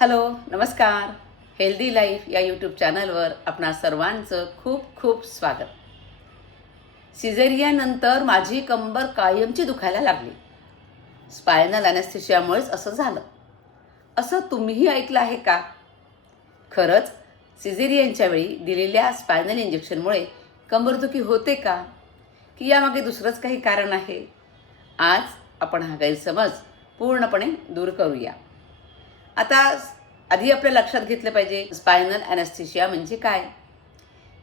Hello, नमस्कार. Healthy life या YouTube चॅनलवर आपणा सर्वांचं खूप खूप स्वागत. सिझेरियननंतर माझी कंबर कायमची दुखायला लागली. स्पायनल ॲनेस्थेशियामुळेच असं झालं. असं तुम्हीही ऐकलं आहे का? खरंच सिझेरियनच्या वेळी दिलेल्या स्पायनल इंजेक्शनमुळे कंबरदुखी होते का? की यामागे दुसरंच काही कारण आहे? आज आपण हा गैरसमज पूर्णपणे दूर करूया. आता आधी आपल्या लक्षात घेतलं पाहिजे स्पायनल ॲनेस्थेशिया म्हणजे काय.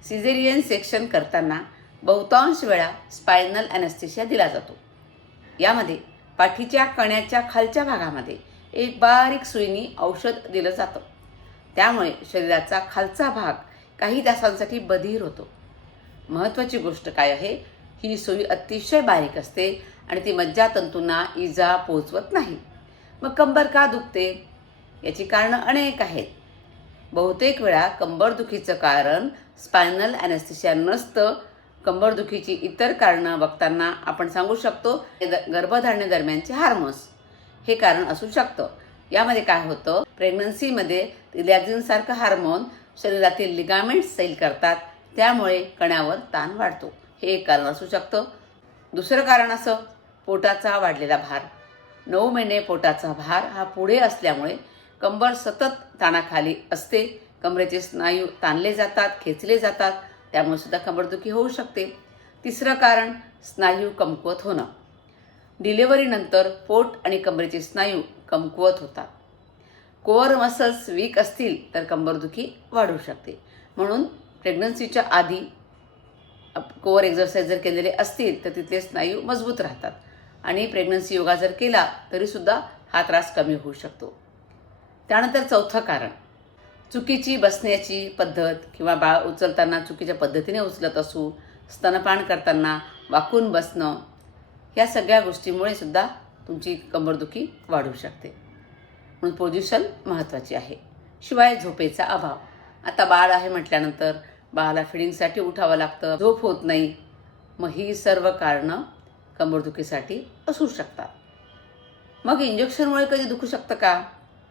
सिझेरियन सेक्शन करताना बहुतांश वेळा स्पायनल ॲनेस्थेशिया दिला जातो. यामध्ये पाठीच्या कण्याच्या खालच्या भागामध्ये एक बारीक सुईनी औषध दिलं जातं. त्यामुळे शरीराचा खालचा भाग काही तासांसाठी बधीर होतो. महत्त्वाची गोष्ट काय आहे, ही सुई अतिशय बारीक असते आणि ती मज्जातंतूंना इजा पोहोचवत नाही. मग कंबर का दुखते? याची कारणं अनेक आहेत. बहुतेक वेळा कंबरदुखीचं कारण स्पायनल ॲनेस्थेशिया नसतं. कंबरदुखीची इतर कारणं बघताना आपण सांगू शकतो गर्भधारणेदरम्यानचे हार्मोन्स हे कारण असू शकतं. यामध्ये काय होतं, प्रेग्नन्सीमध्ये रिलॅक्झिनसारखं हार्मोन शरीरातील लिगामेंट्स सैल करतात, त्यामुळे कण्यावर ताण वाढतो. हे एक कारण असू शकतं. दुसरं कारण असं, पोटाचा वाढलेला भार. 9 महिने पोटाचा भार हा पुढे असल्यामुळे कंबर सतत ताणाखाली असते. कमरेचे स्नायू ताणले जातात, खेचले जातात, त्यामुळे सुद्धा कंबरदुखी होऊ शकते. तिसरं कारण स्नायू कमकुवत होणं. डिलिव्हरीनंतर पोट आणि कमरेचे स्नायू कमकुवत होतात. कोअर मसल्स वीक असतील तर कंबरदुखी वाढू शकते. म्हणून प्रेग्नन्सीच्या आधी कोअर एक्झरसाईज जर केलेले असतील तर तिथले स्नायू मजबूत राहतात आणि प्रेग्नन्सी योगा जर केला तरीसुद्धा हा त्रास कमी होऊ शकतो. त्यानंतर चौथं कारण, चुकीची बसण्याची पद्धत किंवा बाळ उचलताना चुकीच्या पद्धतीने उचलत असू, स्तनपान करताना वाकून बसणं, ह्या सगळ्या गोष्टीमुळे सुद्धा तुमची कंबरदुखी वाढू शकते. म्हणून पोझिशन महत्त्वाची आहे. शिवाय झोपेचा अभाव. आता बाळ आहे म्हटल्यानंतर बाळाला फिडिंगसाठी उठावं लागतं, झोप होत नाही. मग ही सर्व कारणं कंबरदुखीसाठी असू शकतात. मग इंजेक्शनमुळे कधी दुखू शकतं का?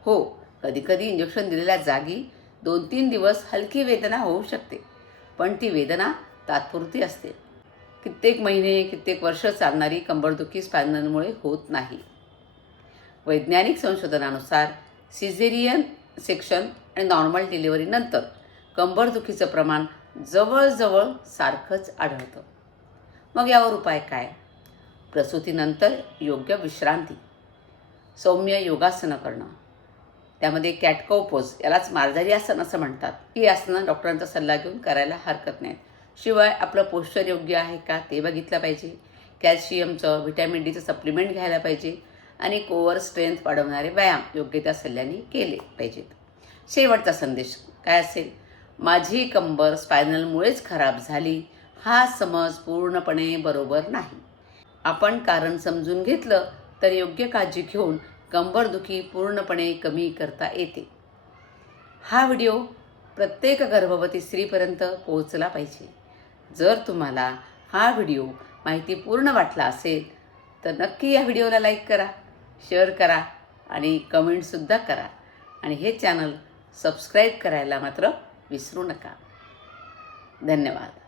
हो, कधीकधी इंजेक्शन दिलेल्या जागी 2-3 दिवस हलकी वेदना होऊ शकते, पण ती वेदना तात्पुरती असते. कित्येक महिने, कित्येक वर्ष चालणारी कंबरदुखी स्पायनलमुळे होत नाही. वैज्ञानिक संशोधनानुसार सिझेरियन सेक्शन आणि नॉर्मल डिलिव्हरीनंतर कंबरदुखीचं प्रमाण जवळजवळ सारखंच आढळतं. मग यावर उपाय काय? प्रसूतीनंतर योग्य विश्रांती, सौम्य योगासनं करणं, त्यामध्ये कॅटकाऊ पोज, यालाच मार्जारी आसन असं म्हणतात, ही आसनं डॉक्टरांचा सल्ला घेऊन करायला हरकत नाही. शिवाय आपलं पोश्चर योग्य आहे का ते बघितलं पाहिजे. कॅल्शियमचं, व्हिटॅमिन डीचं सप्लिमेंट घ्यायला पाहिजे आणि कोअर स्ट्रेंथ वाढवणारे व्यायाम योग्य त्या सल्ल्याने केले पाहिजेत. शेवटचा संदेश काय असेल? माझी कंबर स्पायनलमुळेच खराब झाली हा समज पूर्णपणे बरोबर नाही. आपण कारण समजून घेतलं तर योग्य काळजी घेऊन कंबरदुखी पूर्णपणे कमी करता येते. हा व्हिडिओ प्रत्येक गर्भवती स्त्रीपर्यंत पोहोचला पाहिजे. जर तुम्हाला हा व्हिडिओ माहितीपूर्ण वाटला असेल तर नक्की या व्हिडिओला लाईक करा, शेअर करा आणि कमेंटसुद्धा करा. आणि हे चॅनल सबस्क्राईब करायला मात्र विसरू नका. धन्यवाद.